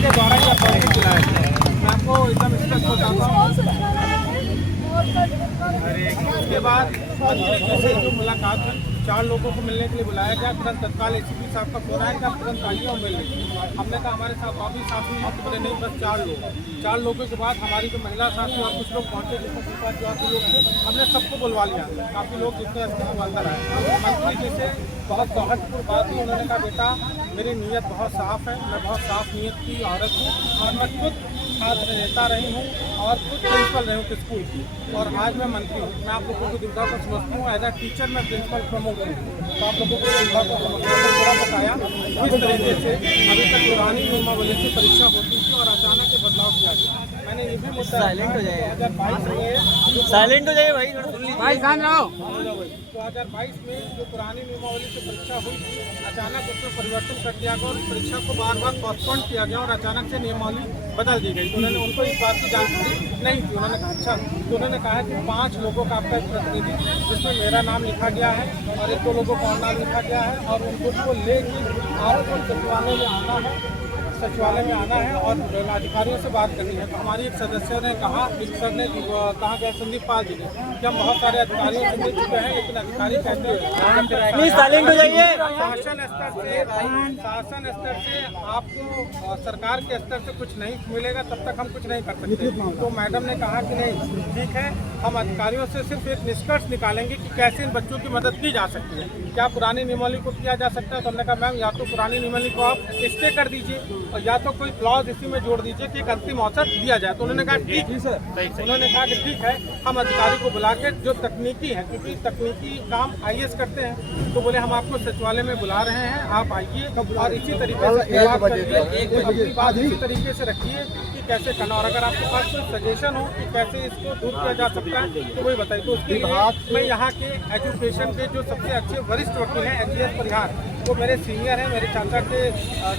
के द्वारा यह अपॉइंटमेंट दिलाया गया। मैं आपको एकदम स्पष्ट बताता हूँ। उसके बाद जैसे जो मुलाकात है, 4 लोगों को मिलने के लिए बुलाया गया। तुरंत तत्काल एसीपी साहब का फोन आया कि आप तुरंत आइए और मिल लीजिए। हमने कहा हमारे साथ और भी साथी हैं, तो बोले नहीं बस 4 लोगों के बाद हमारी जो महिला साथी और कुछ लोग पहुँचे जिसमें जो लोग थे, हमने सबको बुलवा लिया। काफ़ी लोग जितने अस्थित वो अंदर आए। मंत्री जी से बहुत सौहार्दपूर्ण बात हुई। उन्होंने कहा बेटा मेरी नीयत बहुत साफ़ है, मैं बहुत साफ़ नीयत की औरत हूँ और मैं खुद छात्र नेता रही हूँ और खुद प्रिंसिपल रही हूँ स्कूल की, और आज मैं मंत्री हूँ। मैं आप लोगों की दुविधा को समझती हूँ। एज ए टीचर मैं प्रिंसिपल प्रमुख हूँ, तो आप लोगों को दुविधा को थोड़ा बताया किस तरीके से अभी तक पुरानी नियमावली से परीक्षा होती थी और अचानक से बदलाव किया गया। मैंने ये भी मुद्दा साइलेंट हो जाए, 2022 में साइलेंट हो जाइए भाई, भाई शांत रहो। 2022 में जो पुरानी नियमावली से परीक्षा हुई थी, अचानक उसमें परिवर्तन कर दिया गया और परीक्षा को बार-बार पोस्टपोन किया गया और अचानक से नियमावली बदल दी गई। तो उन्होंने उनको इस बात की जानकारी नहीं थी। उन्होंने कहा अच्छा, तो उन्होंने कहा कि 5 लोगों का आपका एक प्रतिनिधि जिसमें मेरा नाम लिखा गया है और 1-2 लोगों का नाम लिखा गया है और उनको लेके आपको सचिवालय में आना है और अधिकारियों से बात करनी है। तो हमारी एक सदस्य ने कहा, एक सर ने कहा गया संदीप पाल जी ने कि हम बहुत सारे अधिकारियों से मिल चुके हैं, लेकिन अधिकारी कहते हैं प्लीज साइलेंट हो जाइए। शासन स्तर से आपको सरकार के स्तर से कुछ नहीं मिलेगा, तब तक हम कुछ नहीं कर सकते। तो मैडम ने कहा कि नहीं ठीक है, हम अधिकारियों से सिर्फ एक निष्कर्ष निकालेंगे कि कैसे इन बच्चों की मदद की जा सकती है, क्या पुरानी नियमावली को किया जा सकता है। तो हमने कहा मैम या तो पुरानी नियमावली को आप स्टे कर दीजिए और या तो कोई क्लॉज इसी में जोड़ दीजिए कि एक अंतिम अवसर दिया जाए। तो उन्होंने कहा ठीक है सर, उन्होंने कहा कि ठीक है, हम अधिकारी को बुला के जो तकनीकी है, क्योंकि तकनीकी काम IAS करते हैं, तो बोले हम आपको सचिवालय में बुला रहे हैं, आप आइए और इसी तरीके से बात करिए, अपनी बात इसी तरीके से रखिए कि कैसे करना। और अगर आपके पास कोई सजेशन हो कि कैसे इसको दूर किया जा सकता है तो वही बताइए। तो उसके लिए मैं यहाँ के एजुकेशन के जो सबसे अच्छे वरिष्ठ वकील हैं HGS परिहार, वो मेरे सीनियर हैं, मेरे चाचा के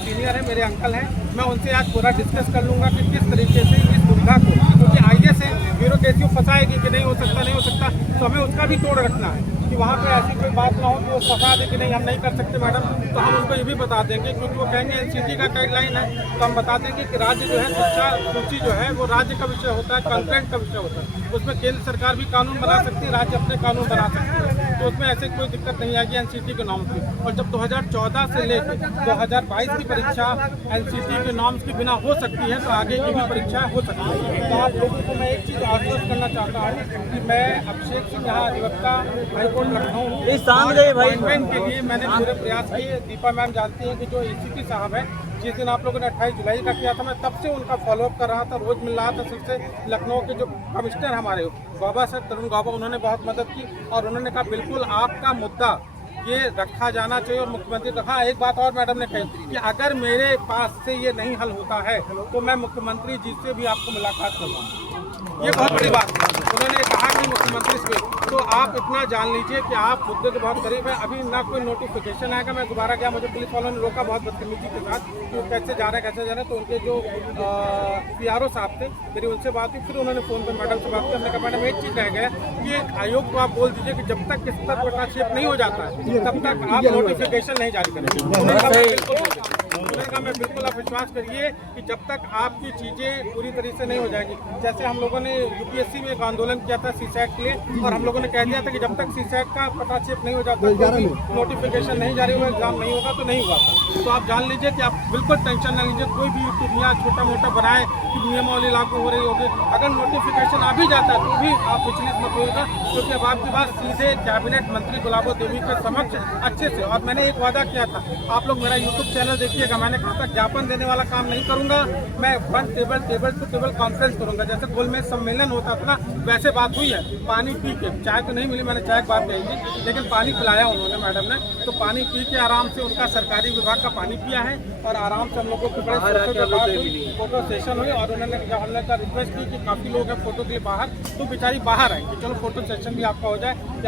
सीनियर हैं, मेरे अंकल हैं, मैं उनसे आज पूरा डिस्कस कर लूँगा कि किस तरीके से इस दुविधा को, क्योंकि IAS है ब्यूरोक्रेसी फंसाएगी कि नहीं हो सकता, तो हमें उसका भी तोड़ रखना है कि वहाँ पे ऐसी कोई बात ना हो कि वो फंसा दे कि नहीं हम नहीं कर सकते मैडम। तो हम उनको ये भी बता देंगे, क्योंकि वो कहेंगे NCT का गाइडलाइन है, तो हम बता देंगे कि राज्य जो है शिक्षा सूची जो है वो राज्य का विषय होता है, कंटेंट का विषय होता है। उसमें केंद्र सरकार भी कानून बना सकती है, राज्य अपने कानून बना सकते हैं, तो उसमें ऐसे कोई दिक्कत नहीं आएगी NCT के नॉर्म्स की। और जब 2014 से लेकर 2022 की परीक्षा NCT के नॉर्म्स के बिना हो सकती है, तो आगे की भी परीक्षा हो सकती है। तो आप लोगों को मैं एक चीज़ आश्वस्त करना चाहता हूँ कि मैं अभिषेक सिंह यहाँ अधिवक्ता हाईकोर्ट लखनऊ अपॉइंटमेंट के लिए मैंने पूरे प्रयास किए। दीपा मैम जानती हैं कि जो ACP साहब हैं, जिस दिन आप लोगों ने 28 जुलाई का किया था, मैं तब से उनका फॉलोअप कर रहा था, रोज मिल रहा था सबसे। लखनऊ के जो कमिश्नर हमारे गौबा सर, तरुण गौबा, उन्होंने बहुत मदद की और उन्होंने कहा बिल्कुल आपका मुद्दा ये रखा जाना चाहिए। और मुख्यमंत्री तो हाँ, एक बात और मैडम ने कही कि अगर मेरे पास से ये नहीं हल होता है तो मैं मुख्यमंत्री जी से भी आपको मुलाकात करवाऊंगा। ये बहुत बड़ी बात है। उन्होंने कहा कि मुख्यमंत्री से, तो आप इतना जान लीजिए कि आप मुद्दे के बहुत करीब है। अभी ना कोई नोटिफिकेशन आएगा। मैं दोबारा गया, मुझे पुलिस वालों ने रोका बहुत बदतमीजी के साथ कि कैसे जा रहे हैं। तो उनके जो PRO साहब थे, मेरी उनसे बात हुई, फिर उन्होंने फ़ोन पर मैडम से बात की। हमने कहा मैडम एक चीज़ रह गया कि आयोग को आप बोल दीजिए कि जब तक इस पर हस्तक्षेप नहीं हो जाता है तब तक आप नोटिफिकेशन नहीं जारी करेंगे। मैं बिल्कुल आप विश्वास करिए कि जब तक आपकी चीज़ें पूरी तरीके से नहीं हो जाएगी, जैसे हम लोगों ने UPSC में एक आंदोलन किया था CSAT के लिए, और हम लोगों ने कह दिया था कि जब तक CSAT का हस्तक्षेप नहीं हो जाता, नोटिफिकेशन नहीं जारी हुआ, एग्जाम नहीं होगा तो नहीं हुआ था। तो आप जान लीजिए कि आप बिल्कुल टेंशन न लीजिए। कोई भी दुनिया छोटा मोटा बनाए कि नियमावली लागू हो रही होगी, अगर नोटिफिकेशन आ भी जाता है तो भी आप विचलित मत होइएगा, क्योंकि अब आपके पास सीधे कैबिनेट मंत्री गुलाबो देवी के समक्ष अच्छे से, और मैंने एक वादा किया था, आप लोग मेरा YouTube चैनल देखिएगा, मैंने कहा था ज्ञापन देने वाला काम नहीं करूंगा, मैं बंद टेबल टू टेबल कॉन्फ्रेंस करूंगा। जैसे गोलमेज सम्मेलन होता था ना, वैसे बात हुई है। पानी पी के, चाय तो नहीं मिली, मैंने चाय की बात कही थी, लेकिन पानी पिलाया उन्होंने मैडम ने, तो पानी पी के आराम से उनका सरकारी विभाग का पानी पिया है और आराम से हम लोगों को बड़े फोटो सेशन हुई। और उन्होंने हमने रिक्वेस्ट की कि काफ़ी लोग हैं फोटो के लिए बाहर, तो बेचारी बाहर आएंगे, चलो फोटो सेशन भी आपका हो जाए।